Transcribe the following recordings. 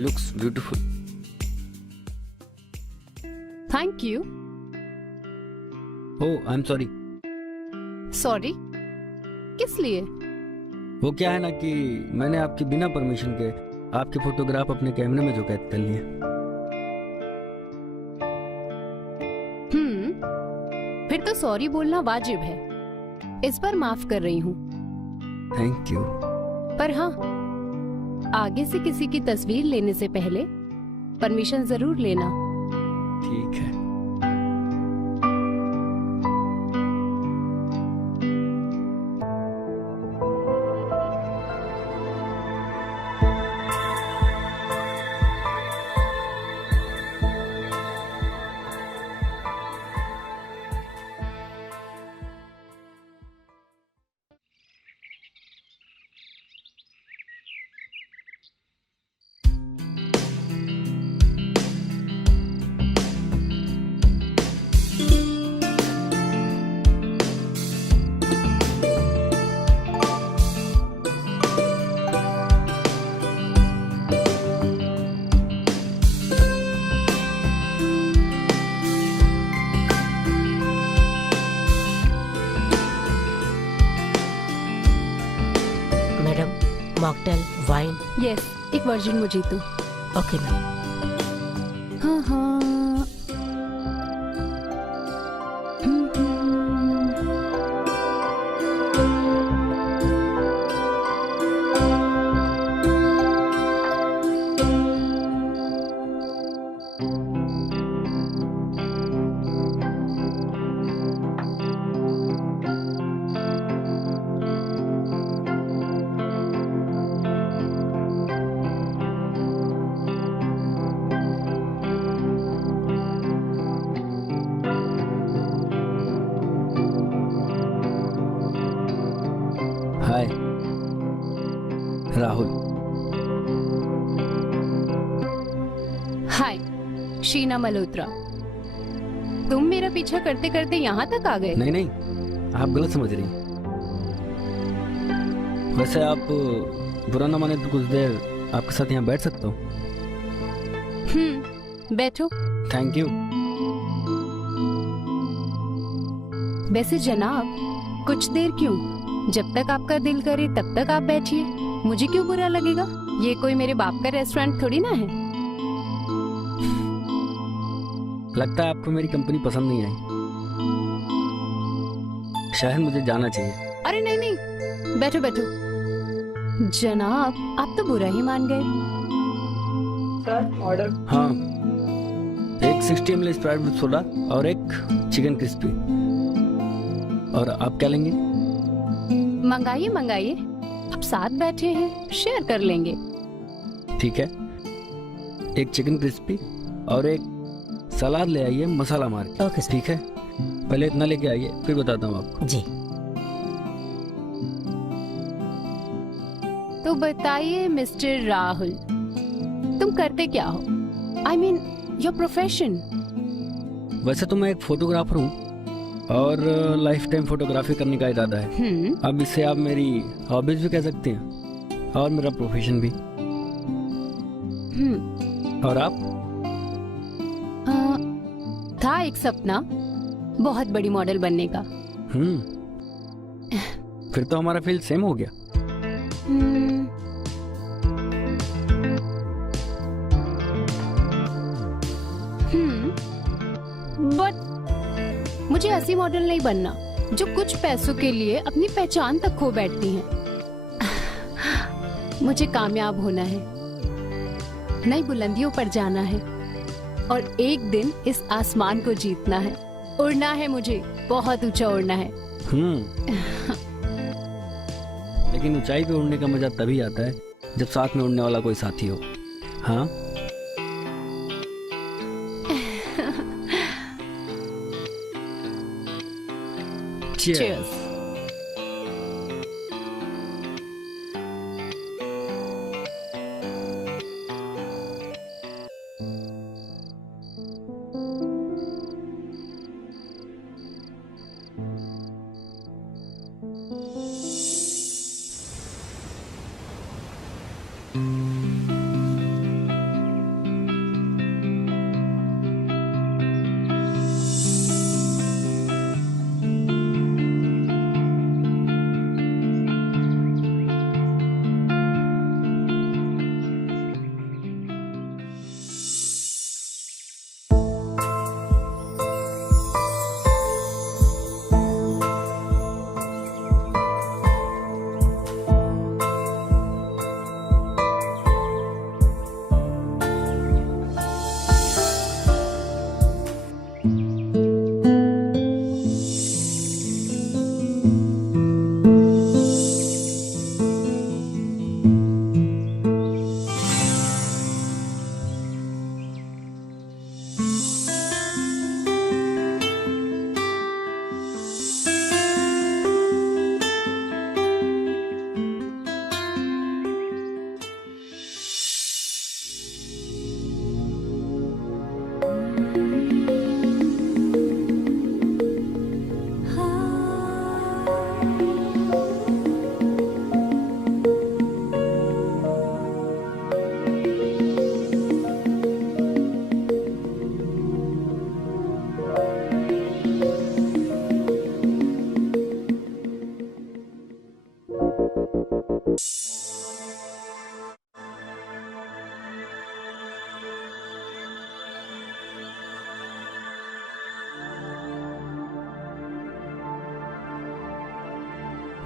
looks beautiful. Thank you. Oh, I'm sorry. Sorry? किस लिए? वो क्या है ना कि मैंने आपकी बिना परमिशन के आपके फोटोग्राफ अपने कैमरे में जो कैद कर लिए। फिर तो सॉरी बोलना वाजिब है। इस बार माफ कर रही हूँ। Thank you. पर हाँ, आगे से किसी की तस्वीर लेने से पहले परमिशन जरूर लेना। ठीक है। Madam, mocktail, wine. यस, एक वर्जिन मोजितो। Okay ma'am. हाँ हाँ। हाय राहुल। हाय, शीना मल्होत्रा। तुम मेरा पीछा करते करते यहाँ तक आ गए? नहीं नहीं, आप गलत समझ रही। वैसे आप बुरा ना माने तो कुछ देर आपके साथ यहाँ बैठ सकता हूँ। बैठो। Thank you. वैसे जनाब, कुछ देर क्यों? जब तक आपका दिल करे तब तक आप बैठिए। मुझे क्यों बुरा लगेगा? ये कोई मेरे बाप का रेस्टोरेंट थोड़ी ना है। लगता है आपको मेरी कंपनी पसंद नहीं आई। शायद मुझे जाना चाहिए। अरे नहीं नहीं, बैठो बैठो। जनाब, आप तो बुरा ही मान गए। Sir, order. हाँ, एक 60 ml स्प्राइट विद सोडा और एक चिकन क्रिस्पी। और आप क्या लेंगे? मंगाइए मंगाइए, आप साथ बैठे हैं, शेयर कर लेंगे। ठीक है, एक चिकन क्रिस्पी और एक सलाद ले आइए मसाला मार के। Okay sir. ठीक है, पहले इतना लेके आइए, फिर बताता हूँ आपको। जी। तो बताइए मिस्टर राहुल, तुम करते क्या हो? I mean your profession. वैसे तो मैं एक फोटोग्राफर हूँ और लाइफ टाइम फोटोग्राफी करने का इरादा है। अब इससे आप मेरी हॉबीज भी कह सकते हैं और मेरा प्रोफेशन भी। और आप? था एक सपना, बहुत बड़ी मॉडल बनने का। फिर तो हमारा फील्ड सेम हो गया। बट मुझे ऐसी मॉडल नहीं बनना जो कुछ पैसों के लिए अपनी पहचान तक खो बैठती हैं। मुझे कामयाब होना है, नई बुलंदियों पर जाना है और एक दिन इस आसमान को जीतना है। उड़ना है मुझे, बहुत ऊंचा उड़ना है। लेकिन ऊंचाई पे उड़ने का मजा तभी आता है जब साथ में उड़ने वाला कोई साथी हो। हाँ, Cheers.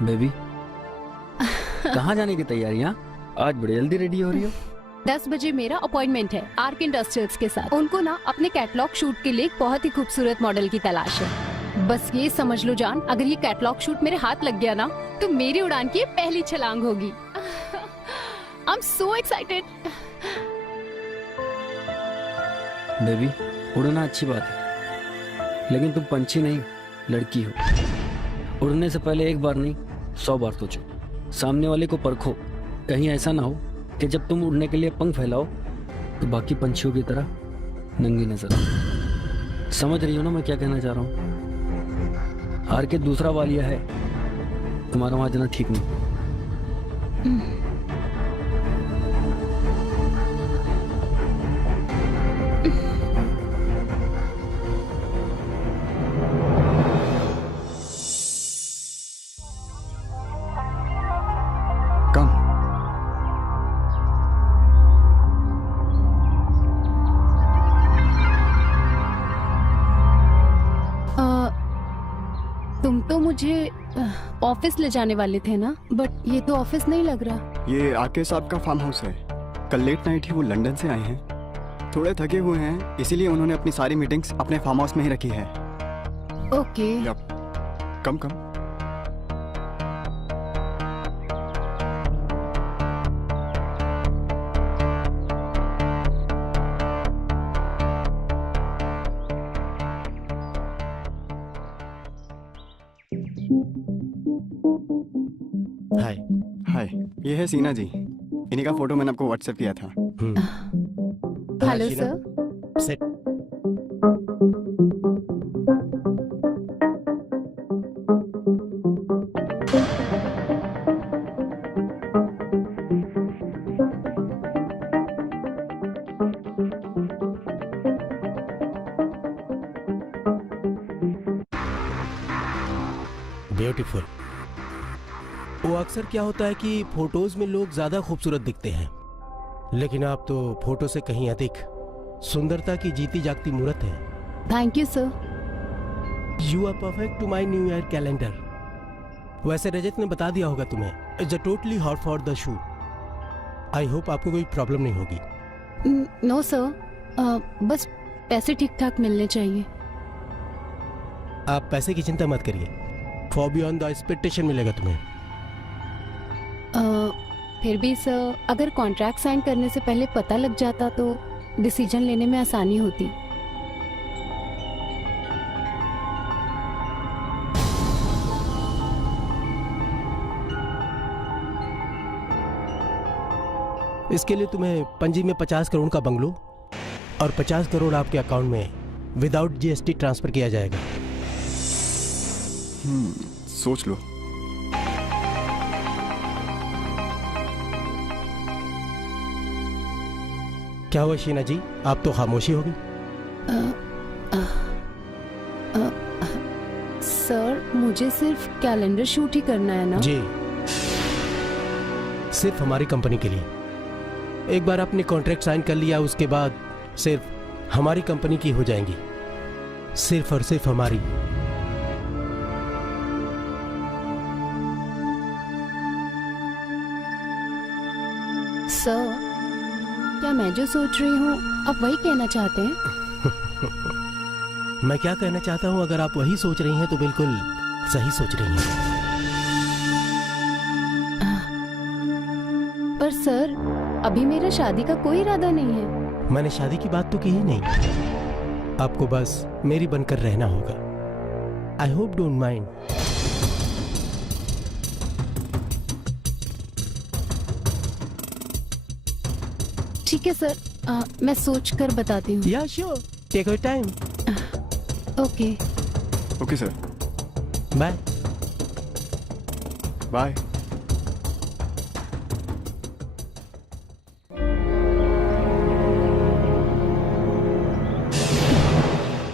बेबी कहाँ जाने की तैयारियां? आज बड़ी जल्दी रेडी हो रही हो। 10 बजे मेरा अपॉइंटमेंट है आर्क इंडस्ट्रियल्स के साथ। उनको ना अपने कैटलॉग शूट के लिए एक बहुत ही खूबसूरत मॉडल की तलाश है। बस ये समझ लो जान, अगर ये कैटलॉग शूट मेरे हाथ लग गया ना तो मेरी उड़ान की पहली छलांग होगी। I am so excited. Baby उड़ना अच्छी बात है, लेकिन तुम पंछी नहीं लड़की हो। उड़ने से पहले एक बार नहीं 100 बार सोचो, सामने वाले को परखो। कहीं ऐसा ना हो कि जब तुम उड़ने के लिए पंख फैलाओ तो बाकी पंछियों की तरह नंगी नजर आओ। समझ रही हो ना मैं क्या कहना चाह रहा हूँ? हार के दूसरा वालिया है, तुम्हारा वहां जाना ठीक नहीं। तुम तो मुझे ऑफिस ले जाने वाले थे ना, बट ये तो ऑफिस नहीं लग रहा। ये आके साहब का फार्म हाउस है। कल लेट नाइट ही वो लंदन से आए हैं, थोड़े थके हुए हैं, इसीलिए उन्होंने अपनी सारी मीटिंग्स अपने फार्म हाउस में ही रखी है। ओके। कम कम। हाय। हाय, ये है सीना जी। इन्हीं का फोटो मैंने आपको व्हाट्सएप किया था। Hello Sheena, sir. Set. Beautiful. वो अक्सर क्या होता है कि फोटोज में लोग ज्यादा खूबसूरत दिखते हैं, लेकिन आप तो फोटो से कहीं अधिक सुंदरता की जीती जागती मूर्त है। Thank you sir. You are perfect to my new year calendar. वैसे रजत ने बता दिया होगा तुम्हें, it's totally hot for the shoot. I hope आपको कोई प्रॉब्लम नहीं होगी। नो सर, बस पैसे ठीक ठाक मिलने चाहिए। आप पैसे की चिंता मत करिए, फॉर बियॉन्ड द एक्सपेक्टेशन मिलेगा तुम्हें। फिर भी सर, अगर कॉन्ट्रैक्ट साइन करने से पहले पता लग जाता तो डिसीजन लेने में आसानी होती। इसके लिए तुम्हें पणजी में 50 करोड़ का बंगलो और 50 करोड़ आपके अकाउंट में विदाउट जीएसटी ट्रांसफर किया जाएगा। सोच लो। क्या हुआ शीना जी, आप तो खामोशी हो गई। सर, मुझे सिर्फ कैलेंडर शूट ही करना है ना? जी, सिर्फ हमारी कंपनी के लिए। एक बार आपने कॉन्ट्रैक्ट साइन कर लिया, उसके बाद सिर्फ हमारी कंपनी की हो जाएंगी, सिर्फ और सिर्फ हमारी। सर, क्या मैं जो सोच रही हूँ आप वही कहना चाहते हैं? मैं क्या कहना चाहता हूँ, अगर आप वही सोच रही हैं तो बिल्कुल सही सोच रही हैं। पर सर, अभी मेरा शादी का कोई इरादा नहीं है। मैंने शादी की बात तो की ही नहीं, आपको बस मेरी बनकर रहना होगा। I hope don't mind. ठीक है सर, मैं सोच कर बताती हूँ। Yeah sure, take your time. Okay. Okay sir, bye. Bye.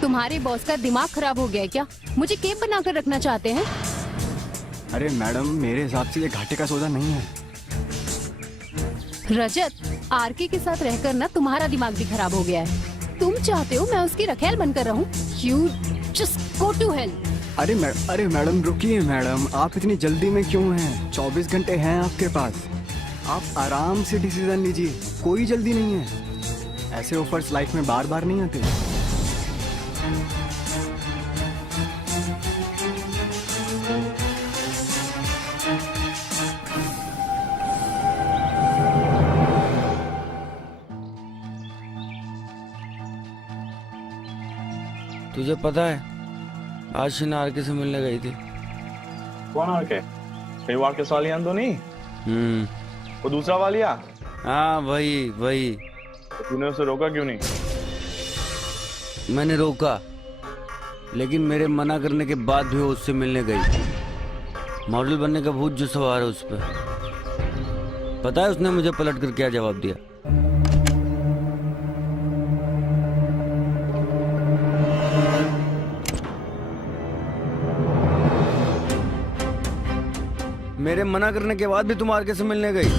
तुम्हारे बॉस का दिमाग खराब हो गया है क्या? मुझे केप बनाकर रखना चाहते हैं? अरे मैडम, मेरे हिसाब से ये घाटे का सौदा नहीं है। रजत, आरके के साथ रहकर ना तुम्हारा दिमाग भी खराब हो गया है। तुम चाहते हो मैं उसकी रखेल बनकर रहूं? You just go to hell। अरे मैडम रुकिए मैडम, आप इतनी जल्दी में क्यों हैं? 24 घंटे हैं आपके पास, आप आराम से डिसीजन लीजिए, कोई जल्दी नहीं है। ऐसे ऑफर्स लाइफ में बार बार नहीं आते। तुझे पता है आज शीना आरके से मिलने गई थी। कौन आर के? कई बार के सालियान तो नहीं? वो दूसरा वालिया? हाँ वही। तो तूने उसे रोका क्यों नहीं? मैंने रोका, लेकिन मेरे मना करने के बाद भी वो उससे मिलने गई। मॉडल बनने का भूत जो सवार है उस पर। पता है उसने मुझे पलट कर क्या जवाब दिया? मेरे मना करने के बाद भी तुम आरके से मिलने गई,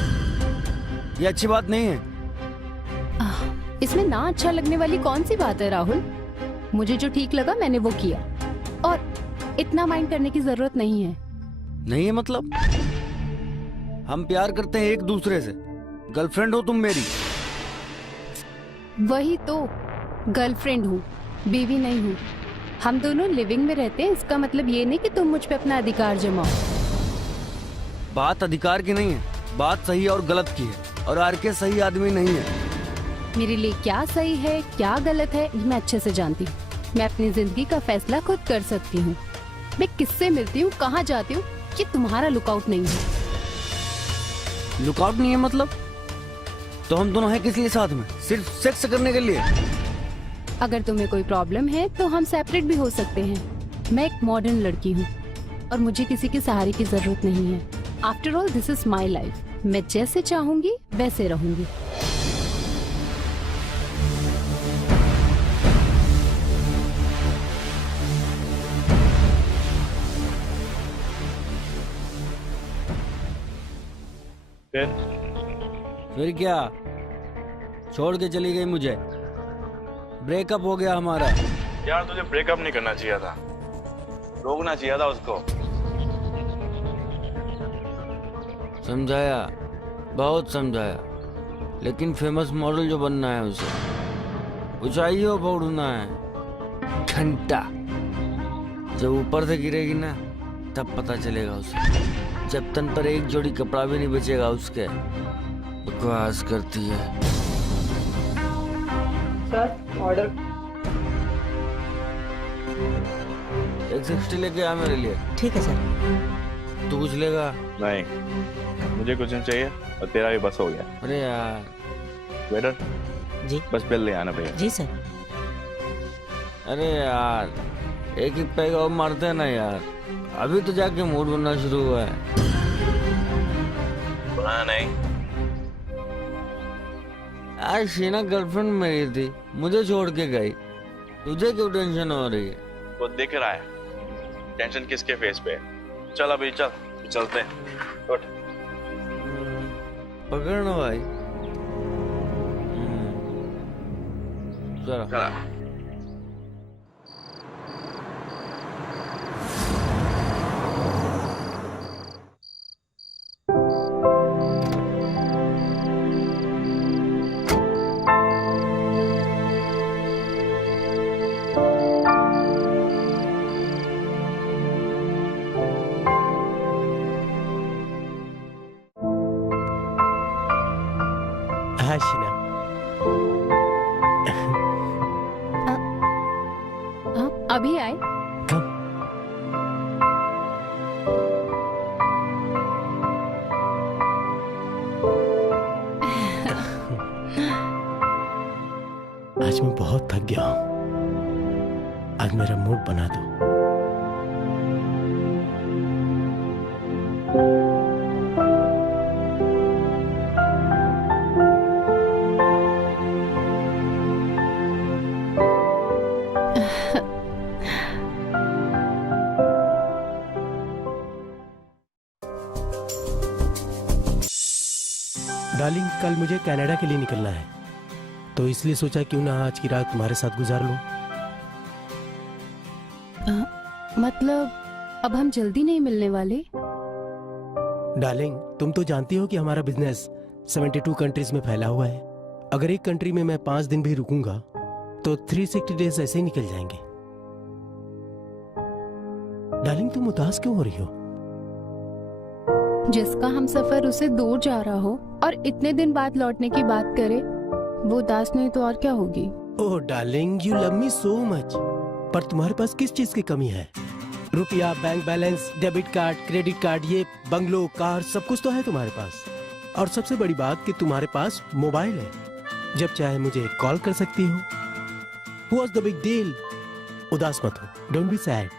ये अच्छी बात नहीं है। इसमें ना अच्छा लगने वाली कौन सी बात है राहुल? मुझे जो ठीक लगा मैंने वो किया, और इतना माइंड करने की जरूरत नहीं है। नहीं है मतलब? हम प्यार करते हैं एक दूसरे से, गर्लफ्रेंड हो तुम मेरी। वही तो, गर्लफ्रेंड हूँ, बीवी नहीं हूँ। हम दोनों लिविंग में रहते हैं, इसका मतलब ये नहीं कि तुम मुझ पे अपना अधिकार जमाओ। बात अधिकार की नहीं है, बात सही और गलत की है, और आरके सही आदमी नहीं है। मेरे लिए क्या सही है क्या गलत है ये मैं अच्छे से जानती हूँ। मैं अपनी जिंदगी का फैसला खुद कर सकती हूँ। मैं किससे मिलती हूँ, कहाँ जाती हूँ, ये तुम्हारा लुकआउट नहीं है। लुकआउट नहीं है मतलब? तो हम दोनों हैं किस लिए साथ में? सिर्फ सेक्स करने के लिए? अगर तुम्हें कोई प्रॉब्लम है तो हम सेपरेट भी हो सकते हैं। मैं एक मॉडर्न लड़की हूँ और मुझे किसी के सहारे की जरूरत नहीं है। After all this is my life. मैं जैसे चाहूंगी वैसे रहूंगी। फिर क्या? छोड़ के चली गई मुझे, ब्रेकअप हो गया हमारा। यार तुझे ब्रेकअप नहीं करना चाहिए था, रोकना चाहिए था उसको। समझाया, बहुत समझाया, लेकिन फेमस मॉडल जो बनना है उसे ऊंचाई हो पौड़ना है। घंटा जब ऊपर से गिरेगी ना तब पता चलेगा उसे। जब तन पर एक जोड़ी कपड़ा भी नहीं बचेगा उसके। बकवास करती है। Sir order. 160 लेके आ मेरे लिए। ठीक है सर। तू कुछ लेगा? नहीं, मुझे कुछ नहीं चाहिए और तेरा भी बस हो गया। अरे यार। वेटर जी बस बिल ले आना भैया। जी सर। अरे यार एक एक पैग और मारते हैं ना यार, अभी तो जाके मूड बनना शुरू हुआ है। हाँ नहीं, आज शीना गर्लफ्रेंड मेरी थी, मुझे छोड़ के गई। तुझे क्यों टेंशन हो रही है? वो दिख रहा है टेंशन किसके फेस पे है। चल अभी चल, चलते हैं। उठ। पकड़ना भाई। चलो। चला। हाँ शीना। अभी आए? कब? आज मैं बहुत थक गया हूँ, आज मेरा मूड बना दो। डार्लिंग कल मुझे कनाडा के लिए निकलना है, तो इसलिए सोचा क्यों ना आज की रात तुम्हारे साथ गुजार लूं। मतलब अब हम जल्दी नहीं मिलने वाले? डार्लिंग, तुम तो जानती हो कि हमारा बिजनेस 72 कंट्रीज में फैला हुआ है। अगर एक कंट्री में मैं 5 दिन भी रुकूंगा तो 360 डेज ऐसे ही निकल जाएंगे। डार्लिंग, तुम उदास क्यों हो रही हो? जिसका हम सफर उसे दूर जा रहा हो और इतने दिन बाद लौटने की बात करे, वो उदास नहीं तो और क्या होगी? Oh darling, you love me so much. पर तुम्हारे पास किस चीज की कमी है? रुपया, bank balance, debit card, credit card, ये बंगलो, कार, सब कुछ तो है तुम्हारे पास। और सबसे बड़ी बात कि तुम्हारे पास मोबाइल है, जब चाहे मुझे कॉल कर सकती हो। What's the big deal? उदास मत हो, डोंट बी सैड।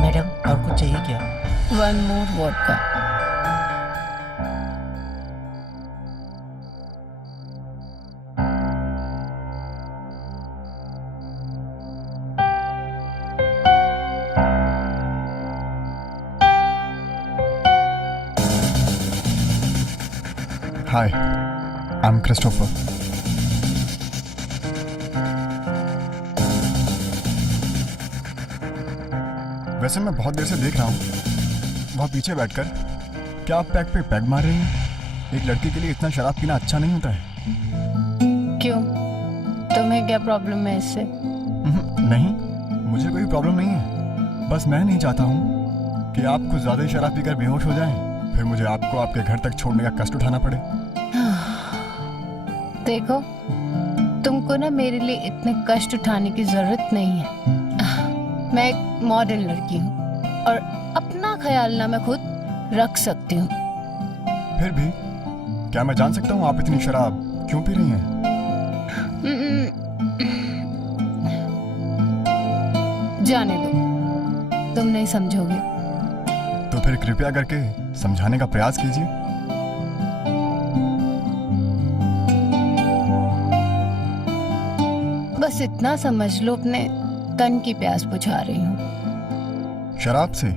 मैडम, और कुछ चाहिए क्या? One more vodka. Hi, I'm Christopher. वैसे मैं बहुत देर से देख रहा हूँ वहाँ पीछे बैठकर क्या आप पैक पे पैग मार रही हैं? एक लड़की के लिए इतना शराब पीना अच्छा नहीं होता है। क्यों? तुम्हें क्या प्रॉब्लम है इससे? नहीं, मुझे कोई प्रॉब्लम नहीं है। बस मैं नहीं चाहता हूँ कि आप कुछ ज़्यादा ही शराब पीकर बेहोश हो जाएं, फिर मुझे आपको आपके घर तक छोड़ने का कष्ट उठाना पड़े। देखो, तुमको ना मेरे लिए इतने कष्ट उठाने की जरूरत नहीं है। मैं एक मॉडल लड़की हूँ और अपना ख्याल ना मैं खुद रख सकती हूँ। फिर भी क्या मैं जान सकता हूँ आप इतनी शराब क्यों पी रही हैं? जाने दो, तुम नहीं समझोगे। तो फिर कृपया करके समझाने का प्रयास कीजिए। बस इतना समझ लो, अपने तन की प्यास बुझा रही हूँ। शराब से?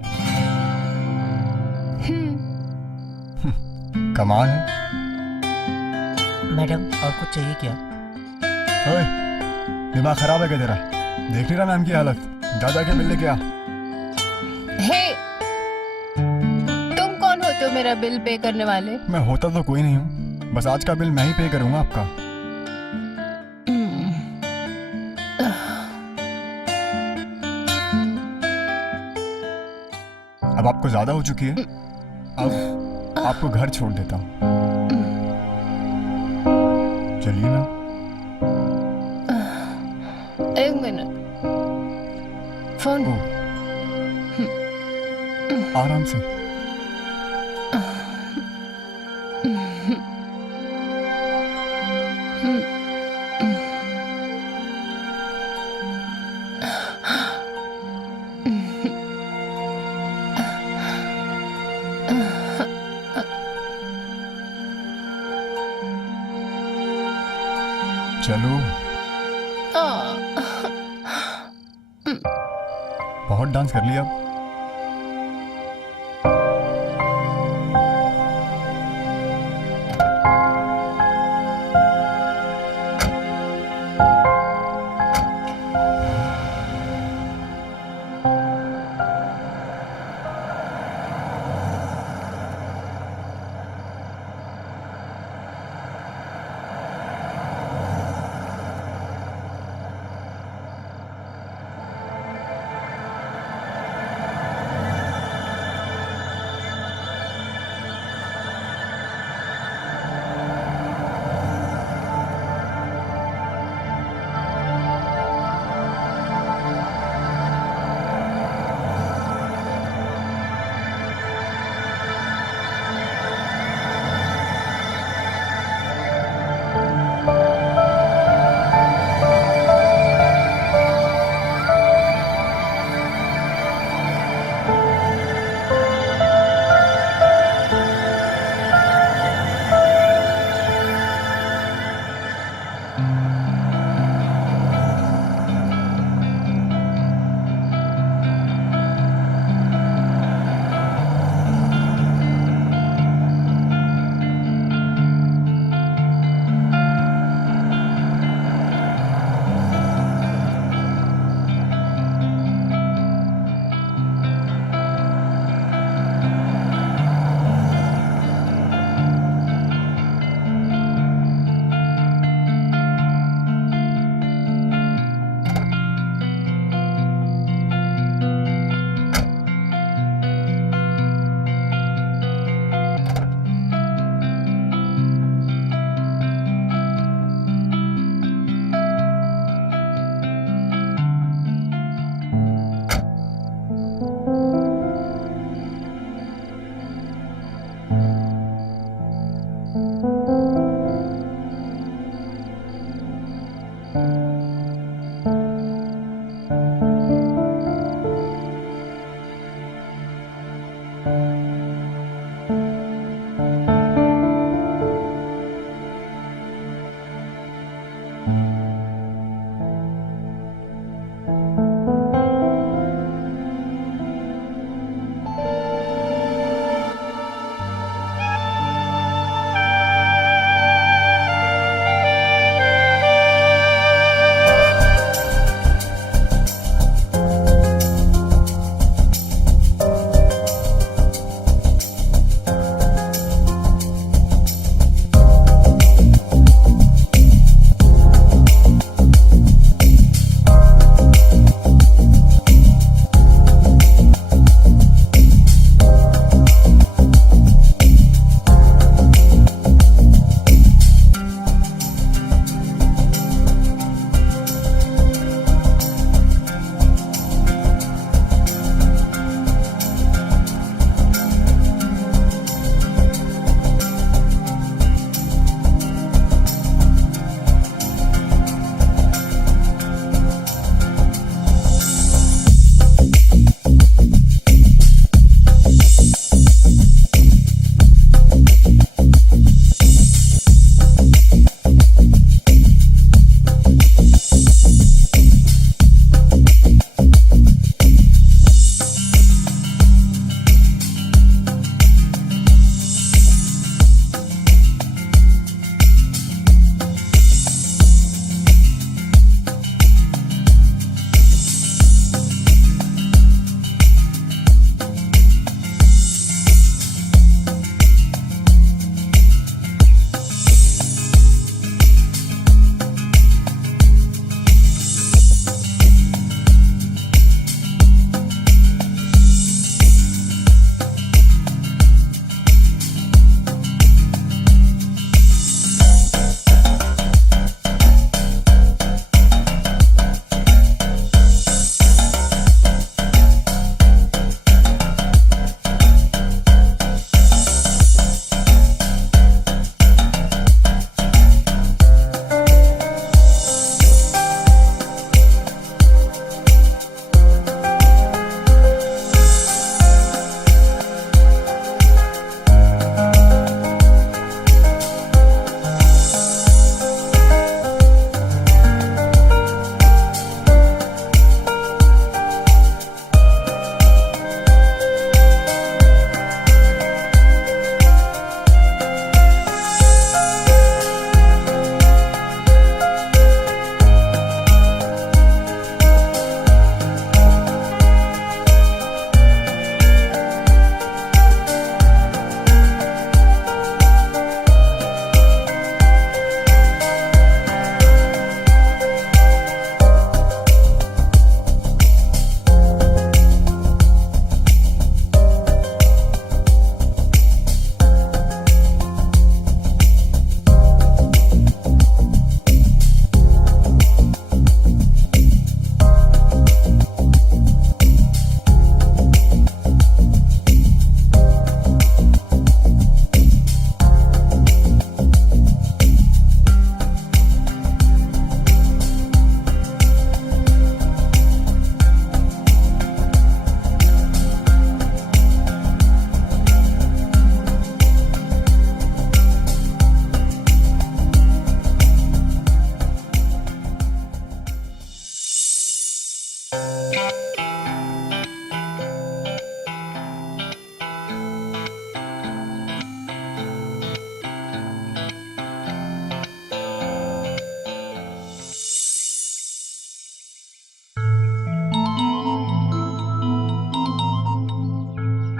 कमाल है। मैडम और कुछ चाहिए क्या? ओए, दिमाग खराब है क्या तेरा? देख नहीं रहा मैम की हालत? जा जाके बिल लेके आ। हे, तुम कौन होते हो मेरा बिल पे करने वाले? मैं होता तो कोई नहीं हूँ, बस आज का बिल मैं ही पे करूंगा आपका। अब आपको ज्यादा हो चुकी है, अब आपको घर छोड़ देता हूँ। चलिए ना। एक मिनट, फोन। ओ, आराम से। चलो, बहुत डांस कर लिया अब।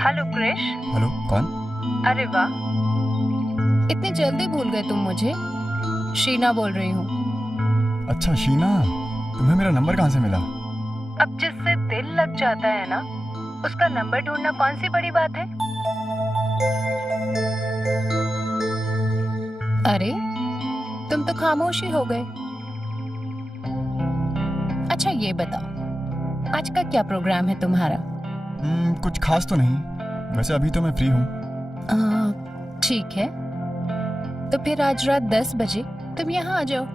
हेलो क्रिश। हेलो, कौन? अरे वाह, इतनी जल्दी भूल गए तुम मुझे। शीना बोल रही हूँ। अच्छा शीना, तुम्हें मेरा नंबर कहाँ से मिला? अब जिससे दिल लग जाता है ना, उसका नंबर ढूंढना कौन सी बड़ी बात है। अरे तुम तो खामोश ही हो गए। अच्छा ये बताओ, आज का क्या प्रोग्राम है तुम्हारा? कुछ खास तो नहीं, वैसे अभी तो मैं फ्री हूँ। ठीक है, तो फिर आज रात 10 बजे तुम यहाँ आ जाओ,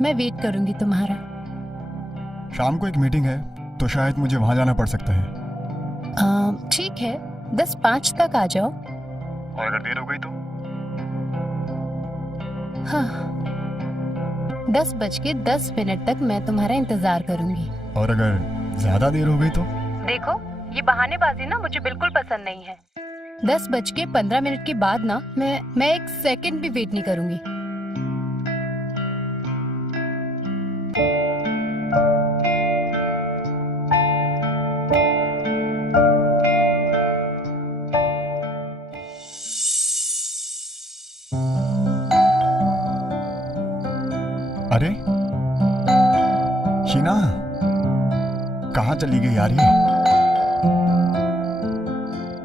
मैं वेट करूंगी तुम्हारा। शाम को एक मीटिंग है, तो शायद मुझे वहाँ जाना पड़ सकता है। ठीक है, 10:05 तक आ जाओ। और अगर देर हो गई तो? हाँ, 10:10 तक मैं तुम्हारा इंतजार करूंगी। और अगर ज्यादा देर हो गई तो? देखो, ये बहानेबाजी ना मुझे बिल्कुल पसंद नहीं है। 10:15 के बाद ना मैं एक सेकंड भी वेट नहीं करूंगी। अरे शीना, कहाँ चली गई यार ये?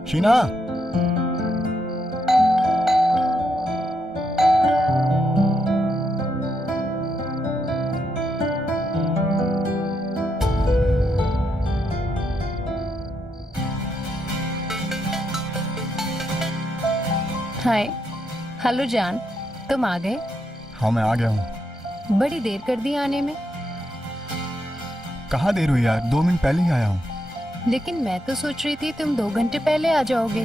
शीना, हाय, हेलो जान, तुम आ गए? हाँ मैं आ गया हूँ। बड़ी देर कर दी आने में। कहाँ देर हुई यार, 2 मिनट पहले ही आया हूँ। लेकिन मैं तो सोच रही थी तुम 2 घंटे पहले आ जाओगे।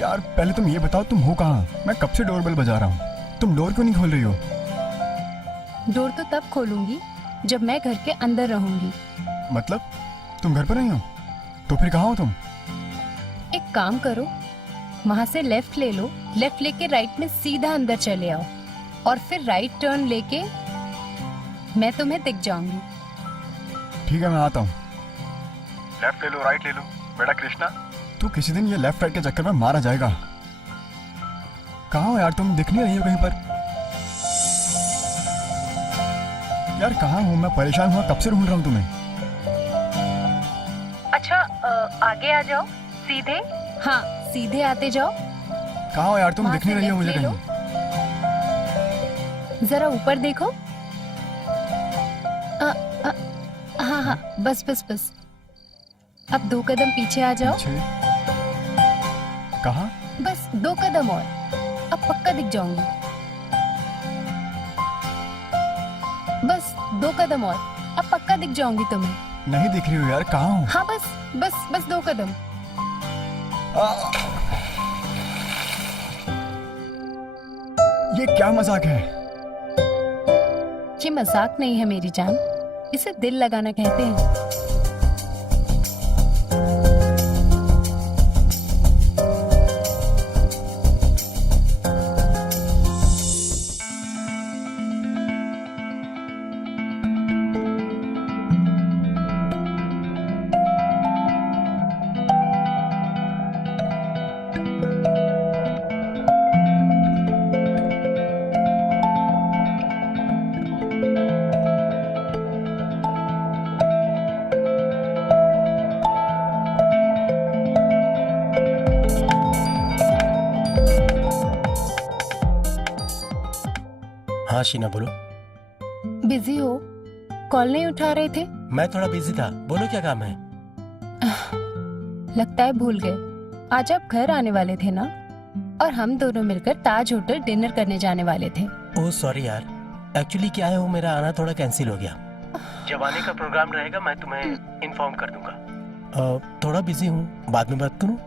यार पहले तुम ये बताओ, तुम हो कहाँ? मैं कब से डोरबेल बजा रहा हूँ, तुम डोर क्यों नहीं खोल रही हो? डोर तो तब खोलूंगी जब मैं घर के अंदर रहूंगी। मतलब तुम घर पर नहीं हो? तो फिर कहाँ हो तुम? एक काम करो, वहां से लेफ्ट ले लो, लेफ्ट लेके राइट में सीधा अंदर चले आओ, और फिर राइट टर्न लेके मैं तुम्हें दिख जाऊंगी। ठीक है मैं आता हूँ। लेफ्ट ले लो, राइट ले लो। बेटा कृष्णा, तू किसी दिन ये लेफ्ट राइट के चक्कर में मारा जाएगा। कहाँ हो यार तुम, दिख नहीं रही हो कहीं पर? यार कहाँ हूँ मैं, परेशान हुआ कब से ढूंढ रहा हूँ तुम्हें। अच्छा आगे आ जाओ, सीधे। हाँ, सीधे आते जाओ। कहाँ हो यार तुम, वहाँ दिख नहीं से रही हो मुझे left ले कहीं। जरा ऊपर देखो। हाँ हाँ, बस बस बस। अब 2 कदम पीछे आ जाओ। पीछे? कहाँ? बस 2 कदम और, अब पक्का दिख जाऊंगी। बस 2 कदम और, अब पक्का दिख जाऊंगी तुम्हें। नहीं दिख रही हो यार, कहाँ हूँ? हाँ बस बस बस 2 कदम। ये क्या मजाक है? ये मजाक नहीं है मेरी जान, इसे दिल लगाना कहते हैं। हाँ शीना बोलो। बिजी हो? कॉल नहीं उठा रहे थे? मैं थोड़ा बिजी था, बोलो क्या काम है? लगता है भूल गए, आज आप घर आने वाले थे ना, और हम दोनों मिलकर ताज होटल डिनर करने जाने वाले थे। ओह सॉरी यार, एक्चुअली क्या है वो मेरा आना थोड़ा कैंसिल हो गया। जब आने का प्रोग्राम रहेगा मैं तुम्हें इन्फॉर्म कर दूंगा। थोड़ा बिजी हूँ, बाद में बात करूँ?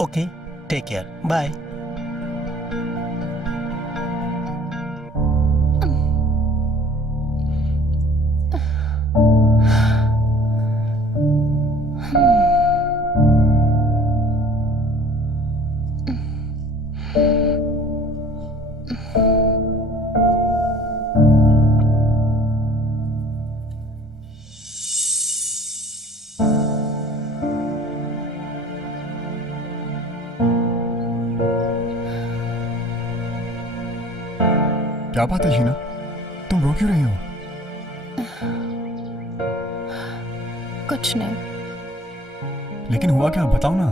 Okay, take care, bye. क्या बात है शीना, तुम रो क्यों रही हो? कुछ नहीं। लेकिन हुआ क्या, बताओ ना,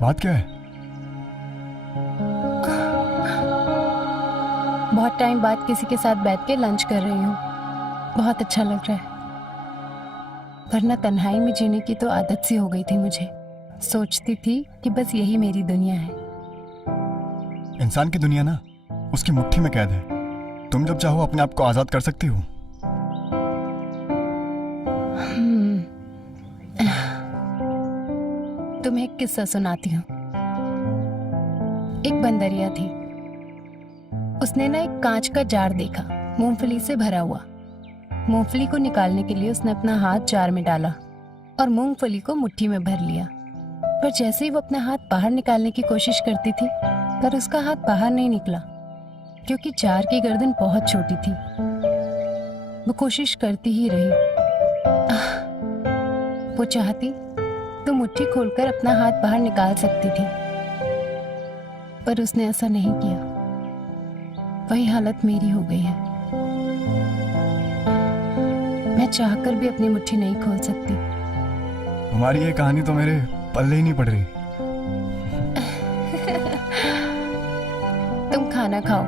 बात क्या है? बहुत टाइम बाद किसी के साथ बैठ के लंच कर रही हूँ, बहुत अच्छा लग रहा है। वरना तन्हाई में जीने की तो आदत सी हो गई थी मुझे। सोचती थी कि बस यही मेरी दुनिया है। इंसान की दुनिया ना उसकी मुट्ठी में कैद है। तुम जब चाहो अपने आप को आजाद कर सकती हो। तुम्हें एक किस्सा सुनाती हूँ। एक बंदरिया थी, उसने ना एक कांच का जार देखा, मूंगफली से भरा हुआ। मूंगफली को निकालने के लिए उसने अपना हाथ जार में डाला और मूंगफली को मुट्ठी में भर लिया। पर जैसे ही वो अपना हाथ बाहर निकालने की कोशिश करती थी, पर उसका हाथ बाहर नहीं निकला, क्योंकि जार की गर्दन बहुत छोटी थी। वो कोशिश करती ही रही। वो चाहती तो मुट्ठी खोलकर अपना हाथ बाहर निकाल सकती थी, पर उसने ऐसा नहीं किया। वही हालत मेरी हो गई है। मैं चाहकर भी अपनी मुट्ठी नहीं खोल सकती। तुम्हारी ये कहानी तो मेरे पल्ले ही नहीं पड़ रही। तुम खाना खाओ,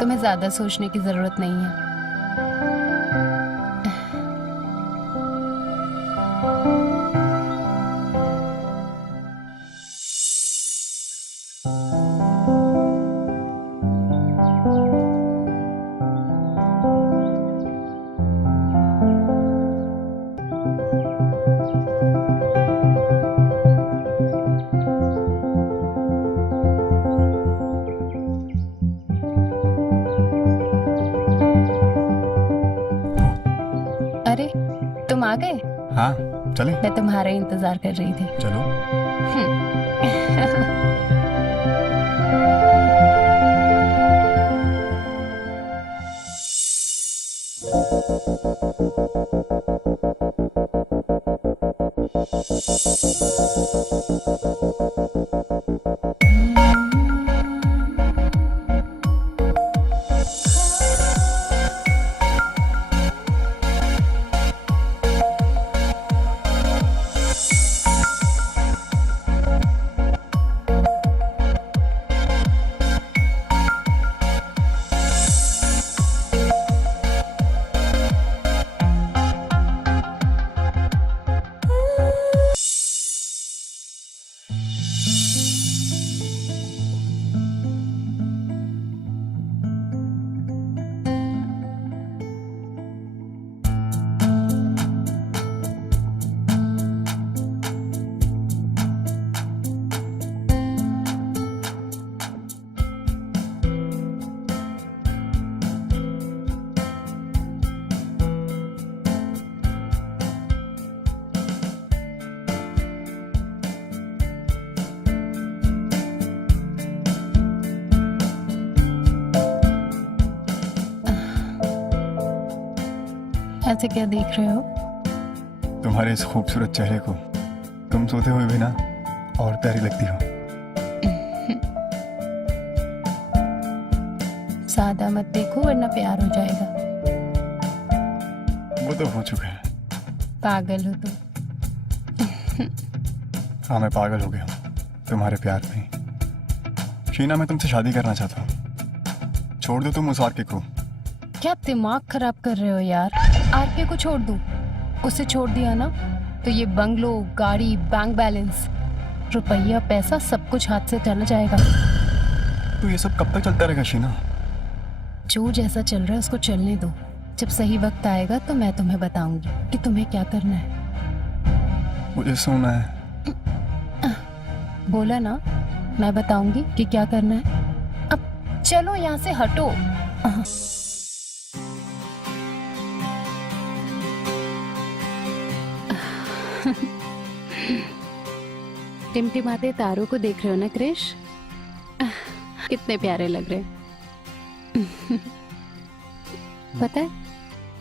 तुम्हें ज्यादा सोचने की जरूरत नहीं है। अरे तुम आ गए? हाँ चले, मैं तुम्हारा इंतजार कर रही थी। चलो। ऐसे क्या देख रहे हो? तुम्हारे इस खूबसूरत चेहरे को तुम सोते हुए भी ना और प्यारी लगती हो। सादा मत देखो वरना प्यार हो जाएगा। वो तो हो चुका है। पागल हो तुम। हाँ मैं पागल हो गया हूँ तुम्हारे प्यार में। शीना मैं तुमसे शादी करना चाहता हूँ। छोड़ दो तुम उस आरके को। क्या दिमाग खराब कर रहे हो यार? आरके को छोड़ दूं? उसे छोड़ दिया ना तो ये बंगलो, गाड़ी, बैंक बैलेंस, रुपया, पैसा सब कुछ हाथ से चला जाएगा। तो ये सब कब तक चलता रहेगा शीना? जो जैसा चल रहा है उसको चलने दो। जब सही वक्त आएगा तो मैं तुम्हें बताऊंगी कि तुम्हें क्या करना है। मुझे सोना है। बोला ना, मैं बताऊंगी कि क्या करना है। अब चलो यहाँ से हटो। टिमटिमाते तारों को देख रहे हो ना क्रिश? कितने प्यारे लग रहे हैं। पता है,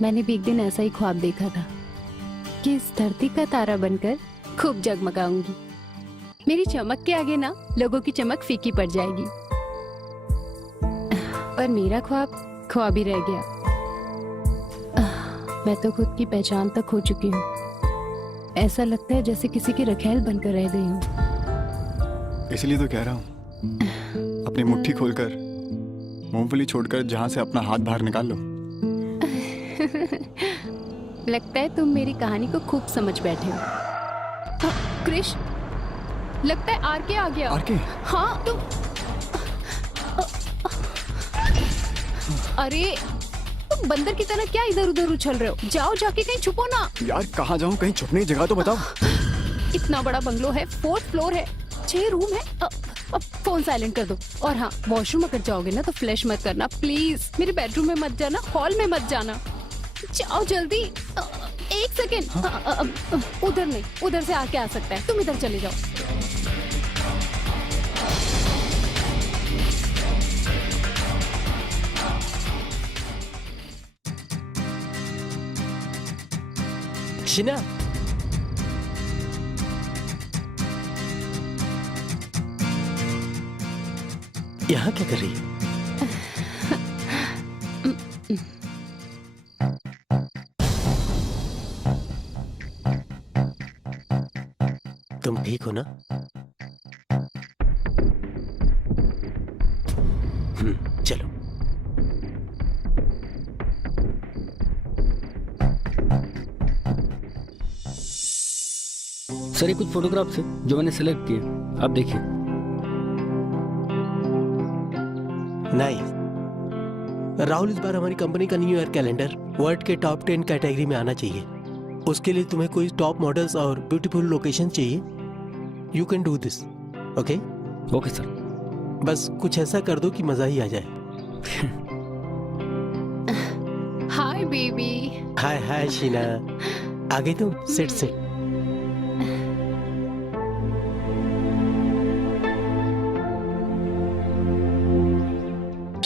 मैंने भी एक दिन ऐसा ही ख्वाब देखा था कि इस धरती का तारा बनकर खूब जगमगाऊंगी। मेरी चमक के आगे ना लोगों की चमक फीकी पड़ जाएगी। पर मेरा ख्वाब ख्वाब ही रह गया। मैं तो खुद की पहचान तक खो चुकी हूँ। ऐसा लगता है जैसे किसी की रखैल बनकर रह गई हूँ। इसलिए तो कह रहा हूँ, अपनी मुट्ठी खोलकर मूंगफली छोड़कर जहां से अपना हाथ बाहर निकाल लो। लगता है तुम मेरी कहानी को खूब समझ बैठे हो। क्रिश, लगता है आर के आ गया। आर के? हाँ तुम। अरे तुम बंदर की तरह क्या इधर उधर उछल रहे हो? जाओ जाके कहीं छुपो ना। यार कहाँ जाऊँ, कहीं छुपने की जगह तो बताओ। इतना बड़ा बंगलो है, 4th फ्लोर है, 6 रूम है। अब फोन साइलेंट कर दो। और हाँ, वॉशरूम अगर जाओगे ना तो फ्लैश मत करना प्लीज। मेरे बेडरूम में मत जाना, हॉल में मत जाना। जाओ जल्दी। 1 सेकेंड। उधर नहीं, उधर से आके आ सकता है। तुम इधर चले जाओ। शीना, यहाँ क्या कर रही है? तुम ठीक हो ना? चलो। सर ये कुछ फोटोग्राफ्स है जो मैंने सेलेक्ट किए, आप देखिए। नाइस। राहुल, इस बार हमारी कंपनी का न्यू ईयर कैलेंडर वर्ल्ड के टॉप 10 कैटेगरी में आना चाहिए। उसके लिए तुम्हें कोई टॉप मॉडल्स और ब्यूटीफुल लोकेशन चाहिए। You can do this, okay? Okay sir. बस कुछ ऐसा कर दो कि मजा ही आ जाए। Hi baby. हाय हाय शीना, आ गई तुम? Sit sit.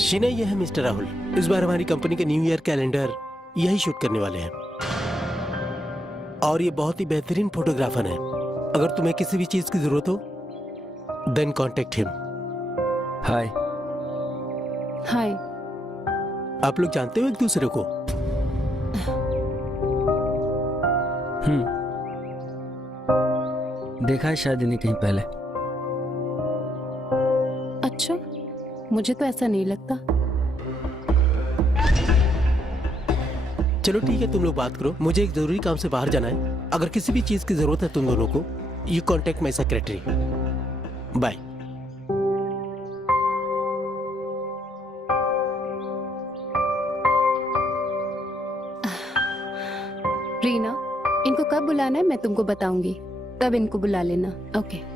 शीना, ये है मिस्टर राहुल। इस बार हमारी कंपनी के न्यू ईयर कैलेंडर यही शूट करने वाले हैं और ये बहुत ही बेहतरीन फोटोग्राफर है। अगर तुम्हें किसी भी चीज की जरूरत हो देन कॉन्टेक्ट हिम। हाय। हाय। आप लोग जानते हो एक दूसरे को? देखा है शायद इन्हें कहीं पहले। अच्छा, मुझे तो ऐसा नहीं लगता। चलो ठीक है, तुम लोग बात करो। मुझे एक जरूरी काम से बाहर जाना है। अगर किसी भी चीज की जरूरत है तुम दोनों को, you contact my secretary. Bye. Reena, इनको कब बुलाना है मैं तुमको बताऊंगी, तब इनको बुला लेना। ओके।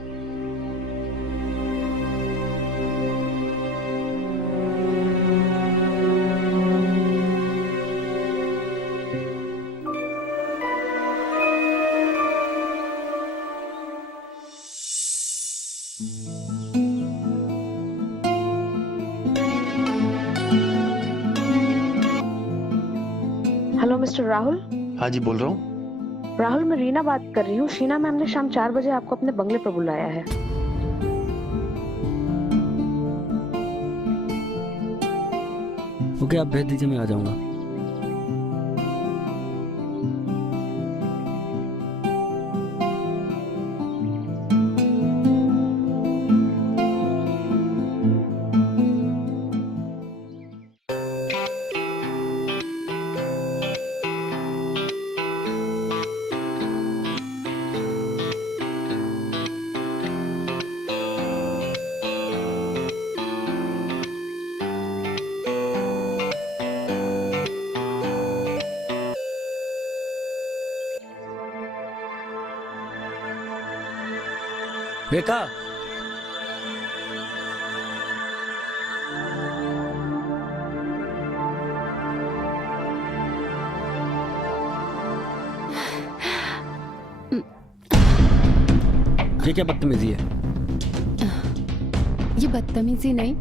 Hello mister Rahul. हाँ जी, बोल रहा हूँ। राहुल, मैं रीना बात कर रही हूँ। शीना मैम ने शाम 4 बजे आपको अपने बंगले पर बुलाया है। ओके, आप भेज दीजिए, मैं आ जाऊंगा। रेखा, ये क्या बदतमीजी है? ये बदतमीजी नहीं,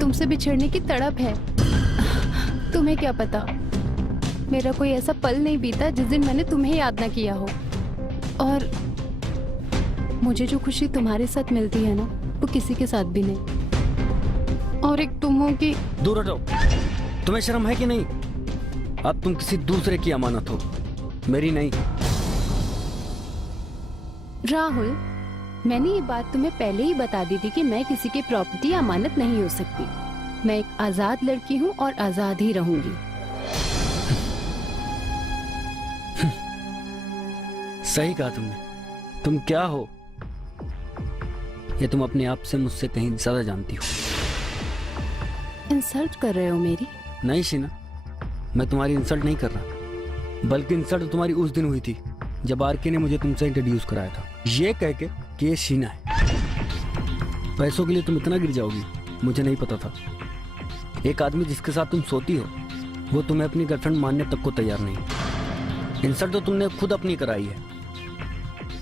तुमसे बिछड़ने की तड़प है। तुम्हें क्या पता, मेरा कोई ऐसा पल नहीं बीता जिस दिन मैंने तुम्हें याद ना किया हो। और मुझे जो खुशी तुम्हारे साथ मिलती है ना, वो किसी के साथ भी नहीं। और एक तुम हो कि दूर हटो। तुम्हें शर्म है कि नहीं? अब तुम किसी दूसरे की अमानत हो, मेरी नहीं। राहुल, मैंने ये बात तुम्हें पहले ही बता दी थी कि मैं किसी की प्रॉपर्टी अमानत नहीं हो सकती। मैं एक आजाद लड़की हूँ और आजाद ही रहूंगी। सही कहा तुमने। तुम क्या हो ये तुम अपने आप से मुझसे कहीं ज्यादा जानती हो। इंसल्ट कर रहे हो मेरी? नहीं शीना, मैं तुम्हारी इंसल्ट नहीं कर रहा, बल्कि इंसल्ट तुम्हारी उस दिन हुई थी जब आरके ने मुझे तुमसे इंट्रोड्यूस कराया था, ये कह के कि ये शीना है। पैसों के लिए तुम इतना गिर जाओगी मुझे नहीं पता था। एक आदमी जिसके साथ तुम सोती हो वो तुम्हें अपनी गर्लफ्रेंड मानने तक को तैयार नहीं। इंसल्ट तो तुमने खुद अपनी कराई है।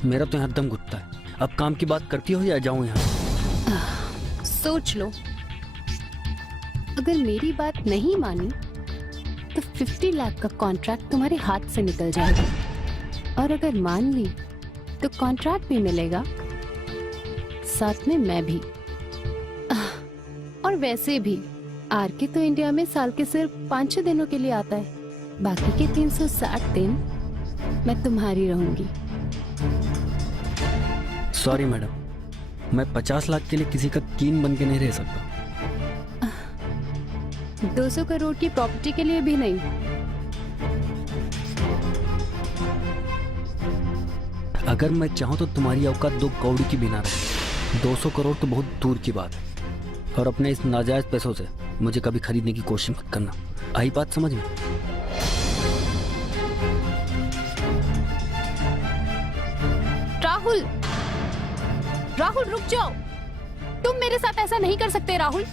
मेरा तो यहाँ दम घुटता है। अब काम की बात करती हो या जाऊं यहाँ? सोच लो, अगर मेरी बात नहीं मानी तो 50 लाख का कॉन्ट्रैक्ट तुम्हारे हाथ से निकल जाएगा, और अगर मान ली तो कॉन्ट्रैक्ट भी मिलेगा, साथ में मैं भी। और वैसे भी आरके तो इंडिया में साल के सिर्फ 5-6 दिनों के लिए आता है, बाकी के 360 दिन मैं तुम्हारी रहूंगी। सॉरी मैडम, मैं 50 लाख के लिए किसी का कीन बन के नहीं रह सकता। 200 करोड़ की प्रॉपर्टी के लिए भी नहीं। अगर मैं चाहूं तो तुम्हारी औकात 2 कौड़ी की भी ना रहे। 200 करोड़ तो बहुत दूर की बात है। और अपने इस नाजायज पैसों से मुझे कभी खरीदने की कोशिश मत करना। आई बात समझ में? राहुल, राहुल रुक जाओ। तुम मेरे साथ ऐसा नहीं कर सकते राहुल।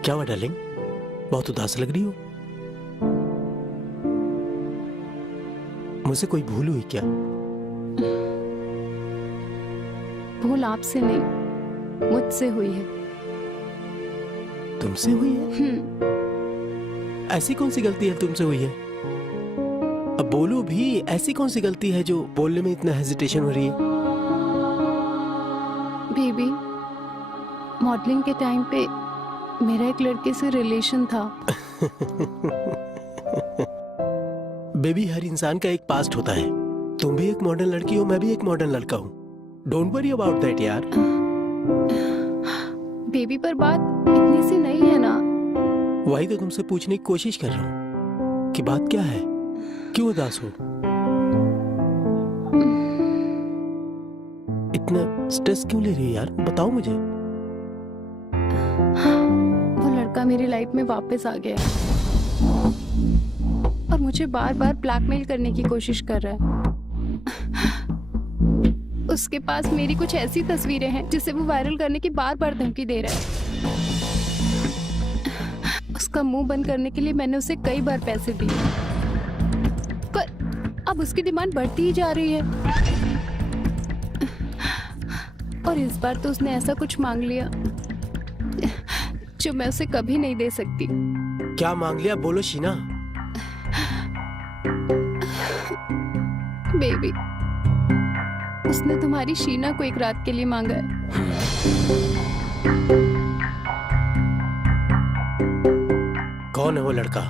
क्या हुआ डार्लिंग, बहुत उदास लग रही हो? मुझसे कोई भूल हुई क्या? भूल आपसे नहीं, मुझसे हुई है। तुमसे हुई है? ऐसी कौन सी गलती है तुमसे हुई है? अब बोलो भी, ऐसी कौन सी गलती है जो बोलने में इतना हेजिटेशन हो रही है? बेबी, मॉडलिंग के टाइम पे मेरा एक लड़के से रिलेशन था। बेबी, हर इंसान का एक पास्ट होता है। तुम भी एक मॉडर्न लड़की हो, मैं भी एक मॉडर्न लड़का हूँ। डोंट वरी अबाउट दैट यार। बेबी, पर बात इतनी सी नहीं है ना। वही तो तुमसे पूछने की कोशिश कर रहा हूँ कि बात क्या है, क्यों उदास हो? इतना स्ट्रेस क्यों ले रही है यार, बताओ मुझे। वो लड़का मेरी लाइफ में वापस आ गया और मुझे बार बार ब्लैकमेल करने की कोशिश कर रहा है। उसके पास मेरी कुछ ऐसी तस्वीरें हैं जिसे वो वायरल करने की बार बार धमकी दे रहा है। उसका मुंह बंद करने के लिए मैंने उसे कई बार पैसे दिए, पर अब उसकी डिमांड बढ़ती ही जा रही है। और इस बार तो उसने ऐसा कुछ मांग लिया जो मैं उसे कभी नहीं दे सकती। क्या मांग लिया, बोलो शीना। बेबी, उसने तुम्हारी शीना को एक रात के लिए मांगा है। कौन है वो लड़का?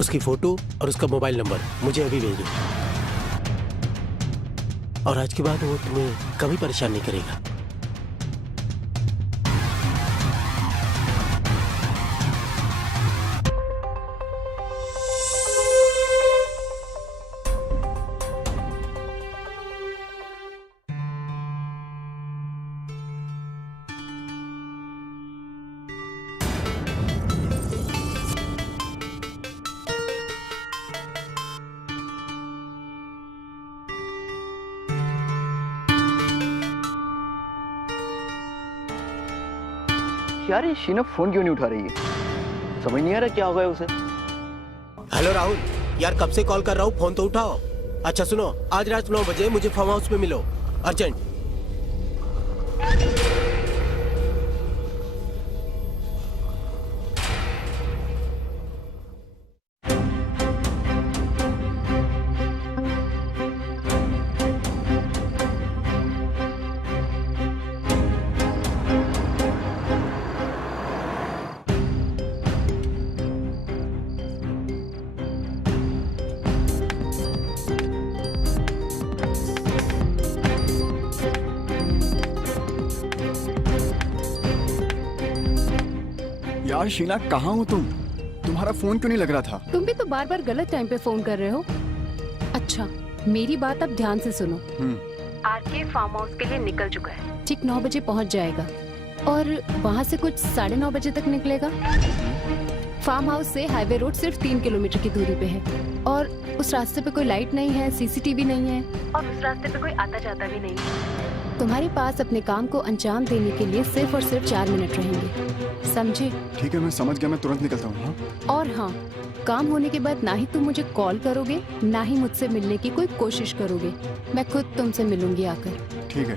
उसकी फोटो और उसका मोबाइल नंबर मुझे अभी भेजो, और आज के बाद वो तुम्हें कभी परेशान नहीं करेगा। यार ये शीना फोन क्यों नहीं उठा रही है? समझ नहीं आ रहा क्या हो गया उसे। हेलो राहुल, यार कब से कॉल कर रहा हूँ, फोन तो उठाओ। अच्छा सुनो, आज रात 9 बजे मुझे फार्म हाउस में मिलो, अर्जेंट। यार शीना, कहाँ हो तुम? तुम्हारा फोन क्यों नहीं लग रहा था? तुम भी तो बार बार गलत टाइम पे फोन कर रहे हो। अच्छा, मेरी बात अब ध्यान से सुनो। आरके फार्म हाउस के लिए निकल चुका है, ठीक 9 बजे पहुंच जाएगा और वहाँ से कुछ 9:30 बजे तक निकलेगा। फार्म हाउस से हाईवे रोड सिर्फ 3 किलोमीटर की दूरी पे है और उस रास्ते पे कोई लाइट नहीं है, सीसीटीवी नहीं है और उस रास्ते पे कोई आता जाता भी नहीं है। तुम्हारे पास अपने काम को अंजाम देने के लिए सिर्फ और सिर्फ 4 मिनट रहेंगे, समझे? ठीक है, मैं समझ गया, मैं तुरंत निकलता हूँ। हाँ? और हाँ, काम होने के बाद ना ही तुम मुझे कॉल करोगे, ना ही मुझसे मिलने की कोई कोशिश करोगे। मैं खुद तुमसे मिलूंगी आकर। ठीक है।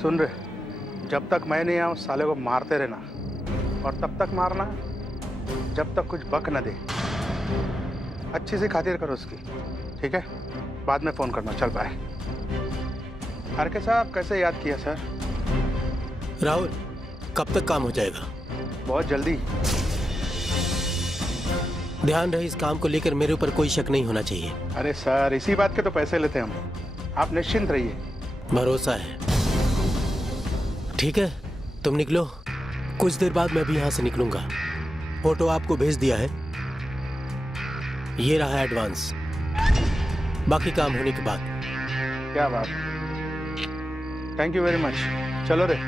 सुन रहे, जब तक मैं नहीं आऊँ साले को मारते रहना, और तब तक मारना जब तक कुछ बक न दे। अच्छी सी खातिर करो उसकी, ठीक है? बाद में फोन करना, चल बाय। आरके साहब, कैसे याद किया सर? राहुल, कब तक काम हो जाएगा? बहुत जल्दी। ध्यान रहे, इस काम को लेकर मेरे ऊपर कोई शक नहीं होना चाहिए। अरे सर, इसी बात के तो पैसे लेते हैं हम, आप निश्चिंत रहिए। भरोसा है। ठीक है, तुम निकलो, कुछ देर बाद मैं भी यहाँ से निकलूंगा। फोटो आपको भेज दिया है, ये रहा एडवांस, बाकी काम होने के बाद। क्या बात, थैंक यू वेरी मच। चलो रे।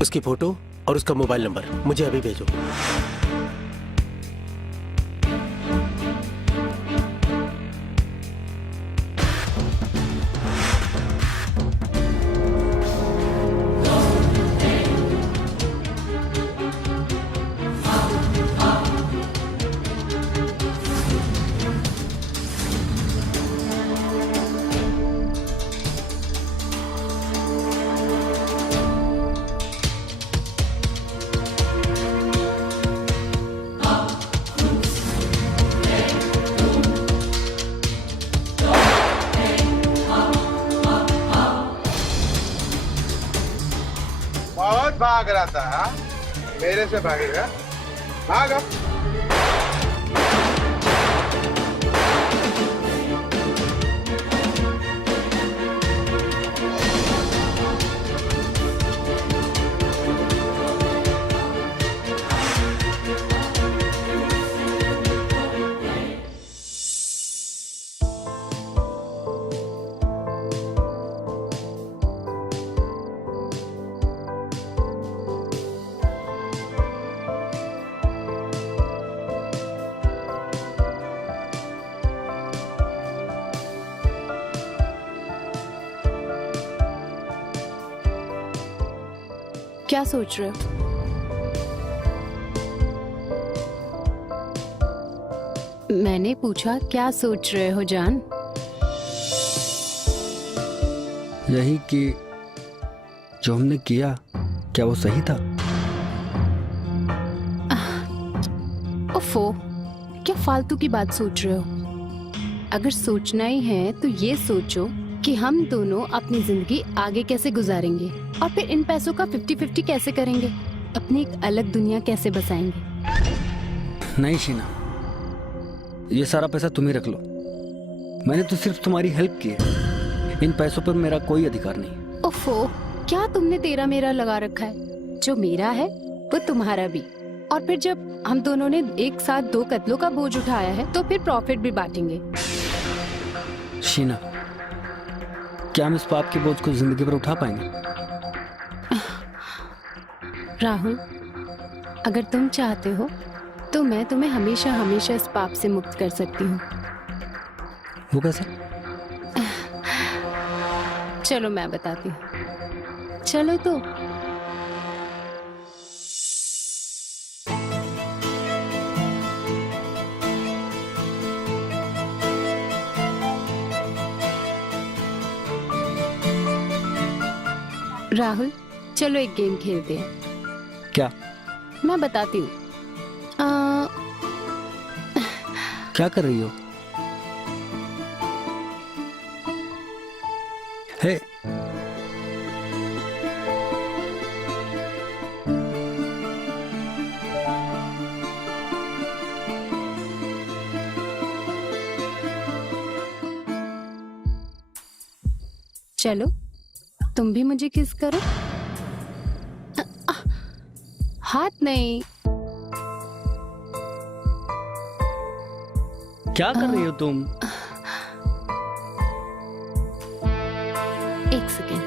उसकी फोटो और उसका मोबाइल नंबर मुझे अभी भेजो। बहुत भाग रहा था, हाँ? मेरे से भागेगा? भाग अब। क्या सोच रहे हो? मैंने पूछा क्या सोच रहे हो जान? यही कि जो हमने किया क्या वो सही था? ओफो, क्या फालतू की बात सोच रहे हो? अगर सोचना ही है तो ये सोचो कि हम दोनों अपनी जिंदगी आगे कैसे गुजारेंगे और फिर इन पैसों का 50-50 कैसे करेंगे, अपनी एक अलग दुनिया कैसे बसाएंगे। नहीं शीना, ये सारा पैसा तुम ही रख लो। मैंने तो सिर्फ तुम्हारी हेल्प की है, इन पैसों पर मेरा कोई अधिकार नहीं। ओफो, क्या तुमने तेरा मेरा लगा रखा है? जो मेरा है वो तुम्हारा भी, और फिर जब हम दोनों ने एक साथ 2 कत्लों का बोझ उठाया है तो फिर प्रॉफिट भी बांटेंगे। शीना, क्या हम इस पाप के बोझ को जिंदगी भर उठा पाएंगे? राहुल, अगर तुम चाहते हो तो मैं तुम्हें हमेशा हमेशा इस पाप से मुक्त कर सकती हूँ। वो कैसे? चलो मैं बताती हूँ। चलो तो। राहुल, चलो एक गेम खेलते हैं। क्या? मैं बताती हूँ। क्या कर रही हो? हे, चलो तुम भी मुझे किस करो। हाथ नहीं। क्या कर रही हो तुम? एक सेकेंड।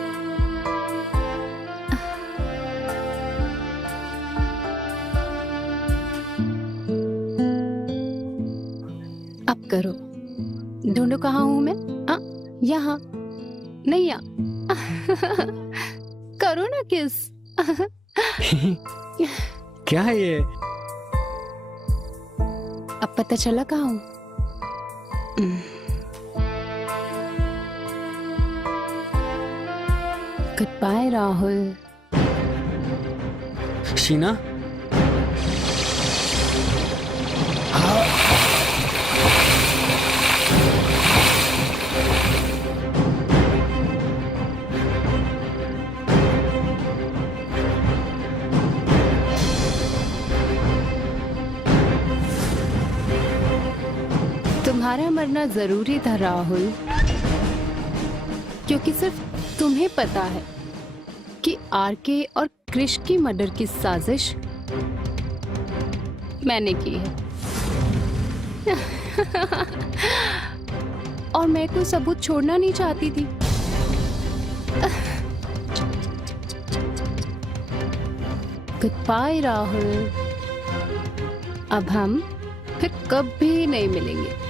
अब करो। ढूंढो कहाँ हूं मैं? यहाँ नहीं, करो ना किस। क्या है ये? अब पता चला कहाँ हूं? Good bye Rahul. शीना, तुम्हारा मरना जरूरी था राहुल, क्योंकि सिर्फ तुम्हें पता है कि आरके और क्रिश की मर्डर की साजिश मैंने की है। और मैं कोई सबूत छोड़ना नहीं चाहती थी। गुड बाय राहुल, अब हम फिर कभी नहीं मिलेंगे।